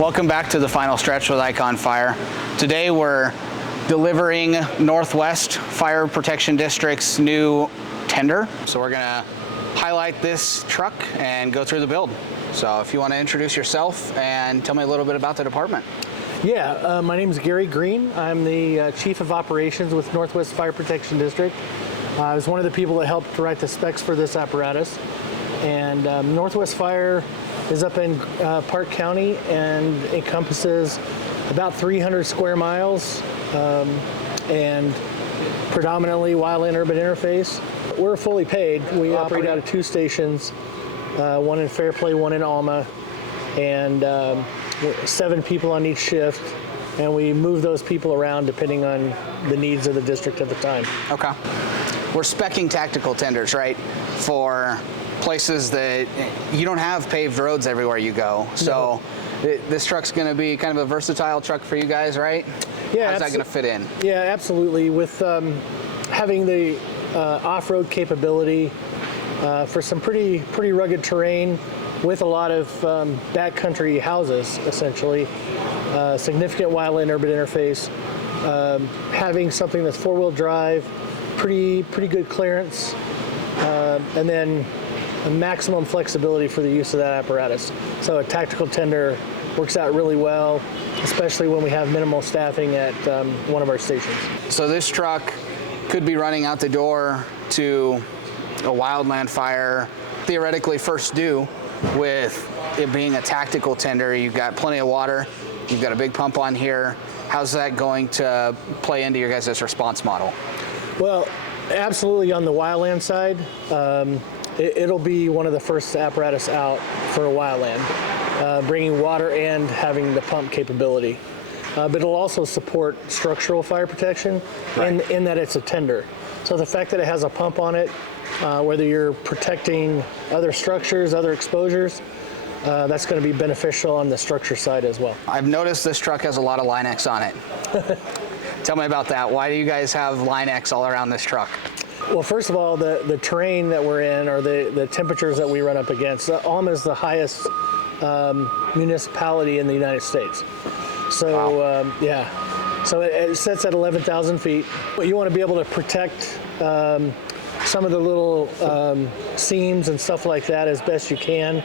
Welcome back to the final stretch with IKON Fire. Today we're delivering Northwest Fire Protection District's new tender. So we're gonna highlight this truck and go through the build. So if you want to introduce yourself and tell me a little bit about the department. Yeah, my name is Gary Green. I'm the Chief of Operations with Northwest Fire Protection District. I was one of the people that helped write the specs for this apparatus. And Northwest Fire is up in Park County and encompasses about 300 square miles and predominantly Wildland Urban Interface. We're fully paid. We operate out of 2 stations, one in Fairplay, one in Alma, and 7 people on each shift, and we move those people around depending on the needs of the district at the time. Okay. We're speccing tactical tenders, right, for places that you don't have paved roads everywhere you go. So this truck's going to be kind of a versatile truck for you guys, right? Yeah. How's that going to fit in? Yeah, absolutely. With having the off-road capability for some pretty rugged terrain with a lot of backcountry houses, essentially, significant wildland urban interface, having something that's 4-wheel drive, pretty good clearance, and then a maximum flexibility for the use of that apparatus. So a tactical tender works out really well, especially when we have minimal staffing at one of our stations. So this truck could be running out the door to a wildland fire, theoretically first due, with it being a tactical tender. You've got plenty of water, you've got a big pump on here. How's that going to play into your guys' response model? Well, absolutely on the wildland side, it'll be one of the first apparatus out for a wildland, bringing water and having the pump capability. But it'll also support structural fire protection, right, in that it's a tender. So the fact that it has a pump on it, whether you're protecting other structures, other exposures, that's going to be beneficial on the structure side as well. I've noticed this truck has a lot of Line X on it. Tell me about that. Why do you guys have Line X all around this truck? Well, first of all, the terrain that we're in, or the temperatures that we run up against, Alma is the highest municipality in the United States. So, wow. Yeah. So it sits at 11,000 feet. You want to be able to protect some of the little seams and stuff like that as best you can.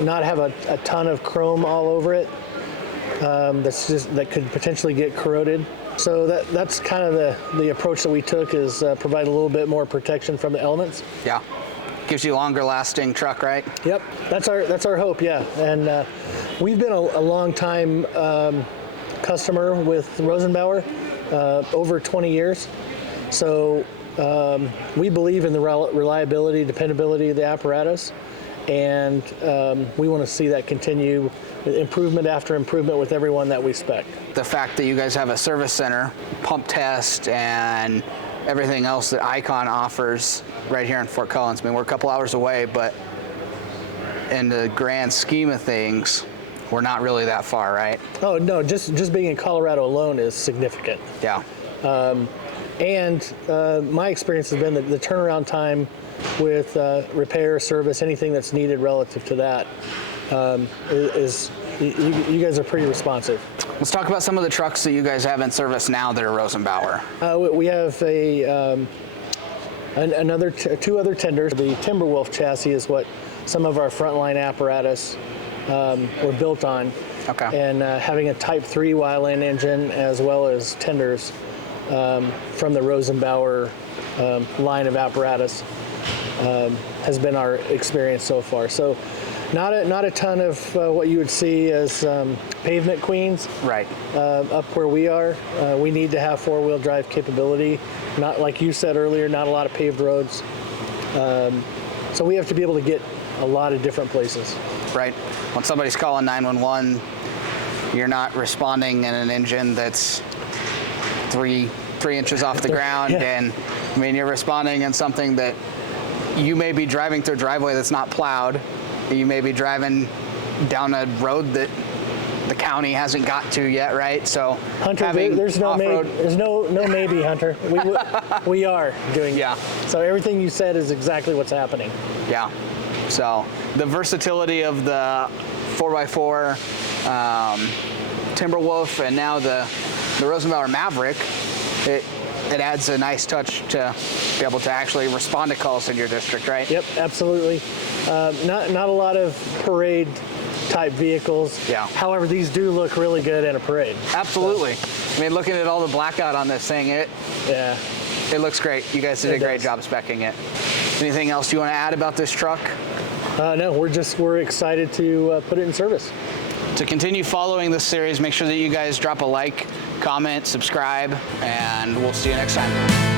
Not have a ton of chrome all over it. That could potentially get corroded. So that's kind of the approach that we took, is provide a little bit more protection from the elements. Yeah, gives you a longer lasting truck, right? Yep, that's our hope. Yeah, and we've been a long time customer with Rosenbauer, over 20 years. So we believe in the reliability, dependability of the apparatus, and we want to see that continue, improvement after improvement with everyone that we spec. The fact that you guys have a service center, pump test, and everything else that IKON offers right here in Fort Collins. I mean, we're a couple hours away, but in the grand scheme of things, we're not really that far, right? Oh no, just being in Colorado alone is significant. Yeah. And my experience has been that the turnaround time with repair, service, anything that's needed relative to that, you guys are pretty responsive. Let's talk about some of the trucks that you guys have in service now that are Rosenbauer. We have two other tenders. The Timberwolf chassis is what some of our frontline apparatus were built on. Okay. And having a Type 3 Wildland engine as well as tenders from the Rosenbauer line of apparatus has been our experience so far. So not a ton of what you would see as pavement queens. Right. Up where we are, we need to have 4-wheel drive capability. Not, like you said earlier, not a lot of paved roads. So we have to be able to get a lot of different places. Right. When somebody's calling 911, you're not responding in an engine that's three inches off the ground. Yeah. And I mean, you're responding in something that you may be driving through a driveway that's not plowed. You may be driving down a road that the county hasn't got to yet, right? So Hunter, there's no maybe, Hunter. We are doing it. So everything you said is exactly what's happening. Yeah. So the versatility of the 4x4, Timberwolf, and now the Rosenbauer Maverick, it adds a nice touch to be able to actually respond to calls in your district, right? Yep, absolutely. Not a lot of parade type vehicles. Yeah. However, these do look really good in a parade. Absolutely. I mean, looking at all the blackout on this thing, it looks great. You guys did a great job speccing it. Anything else you want to add about this truck? No, we're excited to put it in service. To continue following this series, make sure that you guys drop a like, comment, subscribe, and we'll see you next time.